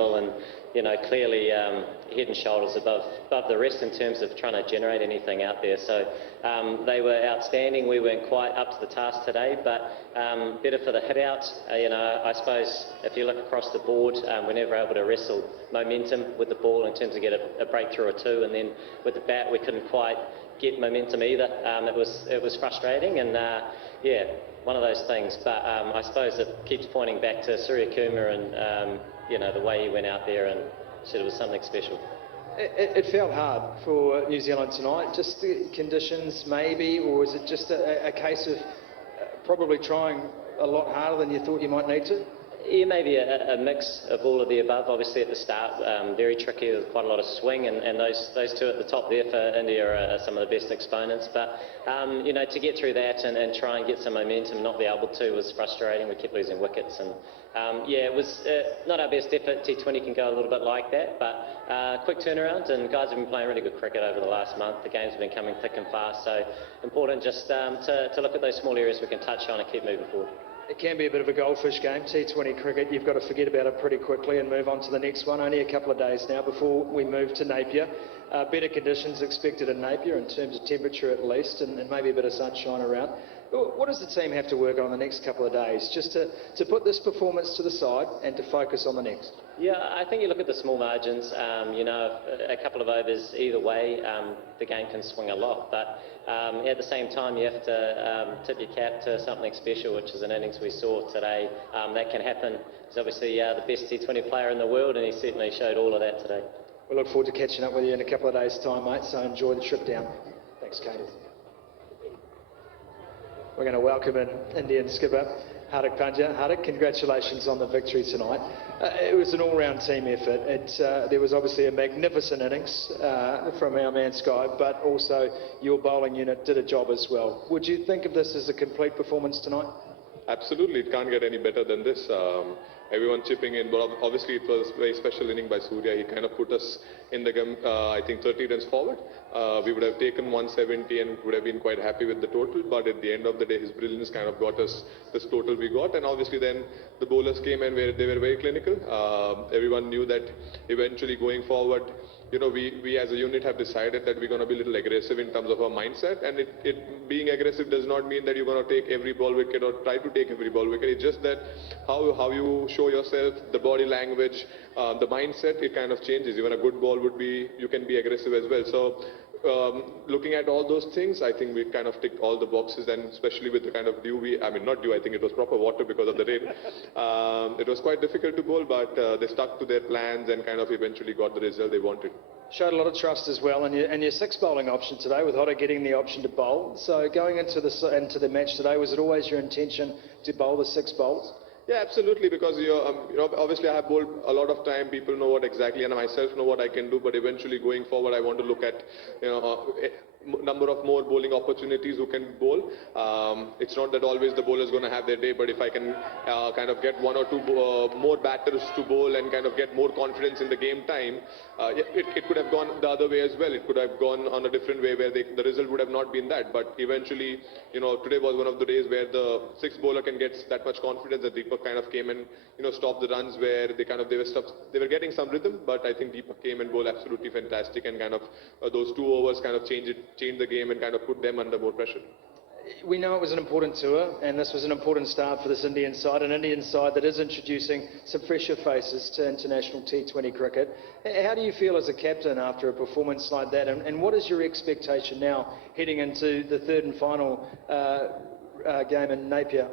level, and clearly head and shoulders above the rest in terms of trying to generate anything out there. So they were outstanding. We weren't quite up to the task today, but better for the hit out. I suppose if you look across the board, we're never able to wrestle momentum with the ball in terms of get a breakthrough or two, and then with the bat we couldn't quite get momentum either. It was frustrating, and yeah, one of those things. But I suppose it keeps pointing back to Surya-Kumar and the way he went out there and said it was something special. It felt hard for New Zealand tonight. Just the conditions, maybe, or is it just a case of probably trying a lot harder than you thought you might need to? Yeah, maybe a mix of all of the above. Obviously at the start, very tricky with quite a lot of swing, and those two at the top there for India are some of the best exponents. But to get through that and try and get some momentum, not be able to, was frustrating. We kept losing wickets, and yeah, it was not our best effort. T20 can go a little bit like that, but quick turnaround, and guys have been playing really good cricket over the last month. The games have been coming thick and fast, so important just to look at those small areas we can touch on and keep moving forward. It can be a bit of a goldfish game, T20 cricket. You've got to forget about it pretty quickly and move on to the next one. Only a couple of days now before we move to Napier. Better conditions expected in Napier in terms of temperature at least, and maybe a bit of sunshine around. What does the team have to work on the next couple of days just to put this performance to the side and to focus on the next? Yeah, I think you look at the small margins, a couple of overs either way, the game can swing a lot, but at the same time you have to tip your cap to something special, which is an innings we saw today. That can happen. He's obviously the best T20 player in the world, and he certainly showed all of that today. We look forward to catching up with you in a couple of days' time, mate, so enjoy the trip down. Thanks, Kate. We're going to welcome in Indian skipper Hardik Pandya. Hardik, congratulations on the victory tonight. It was an all-round team effort. There was obviously a magnificent innings from our man Sky, but also your bowling unit did a job as well. Would you think of this as a complete performance tonight? Absolutely, it can't get any better than this. Everyone chipping in, but obviously it was a very special inning by Surya. He kind of put us in the game, I think 30 runs forward. We would have taken 170 and would have been quite happy with the total, but at the end of the day his brilliance kind of got us this total we got, and obviously then the bowlers came and they were very clinical. Everyone knew that eventually going forward, we as a unit have decided that we're going to be a little aggressive in terms of our mindset, and being aggressive does not mean that you're going to take every ball wicket or try to take every ball wicket. It's just that how you show yourself, the body language, the mindset, it kind of changes. Even a good ball would be, you can be aggressive as well. So looking at all those things, I think we kind of ticked all the boxes, and especially with the kind of dew not dew, I think it was proper water because of the rain. It was quite difficult to bowl, but they stuck to their plans and kind of eventually got the result they wanted. Showed a lot of trust as well, and your sixth bowling option today with Hodder getting the option to bowl. So going into the match today, was it always your intention to bowl the six bowls? Yeah, absolutely, because obviously I have bowled a lot of time. People know what exactly, and I myself know what I can do, but eventually going forward I want to look at number of more bowling opportunities who can bowl. It's not that always the bowler is going to have their day, but if I can kind of get one or two more batters to bowl and kind of get more confidence in the game time, it could have gone the other way as well. It could have gone on a different way where the result would have not been that, but eventually today was one of the days where the sixth bowler can get that much confidence that Deepak kind of came and stopped the runs where they were getting some rhythm, but I think Deepak came and bowled absolutely fantastic, and kind of those 2 overs kind of changed the game and kind of put them under more pressure. We know it was an important tour, and this was an important start for this Indian side, an Indian side that is introducing some fresher faces to international T20 cricket. How do you feel as a captain after a performance like that, and what is your expectation now heading into the third and final game in Napier?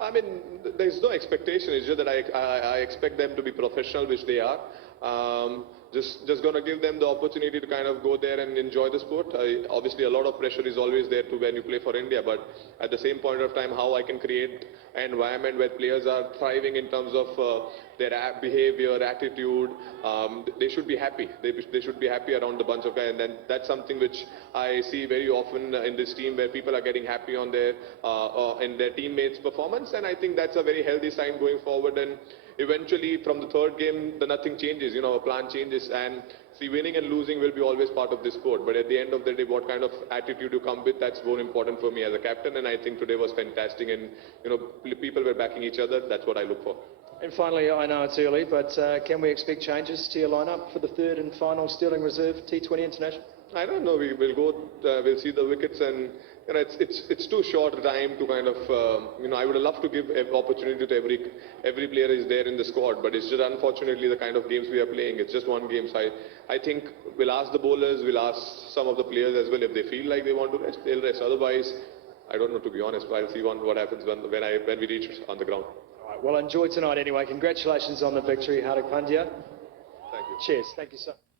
I mean, there's no expectation. It's just that I expect them to be professional, which they are. Just going to give them the opportunity to kind of go there and enjoy the sport. Obviously, a lot of pressure is always there when you play for India, but at the same point of time, how I can create an environment where players are thriving in terms of their behavior, attitude, they should be happy. They should be happy around the bunch of guys, and then that's something which I see very often in this team, where people are getting happy on in their teammates' performance, and I think that's a very healthy sign going forward. And eventually from the third game, nothing changes, a plan changes, and see, winning and losing will be always part of this sport, but at the end of the day, what kind of attitude you come with, that's more important for me as a captain, and I think today was fantastic, and people were backing each other. That's what I look for. And finally, I know it's early, but can we expect changes to your lineup for the third and final Sterling Reserve T20 International? I don't know. We'll go. We'll see the wickets, and it's too short a time to kind of. I would love to give opportunity to every player is there in the squad, but it's just unfortunately the kind of games we are playing. It's just one game. So I think we'll ask the bowlers, we'll ask some of the players as well if they feel like they want to rest, they'll rest. Otherwise, I don't know, to be honest. I'll see what happens when we reach on the ground. All right, well, enjoy tonight anyway. Congratulations on the victory, Hardik Pandya. Thank you. Cheers. Thank you so much.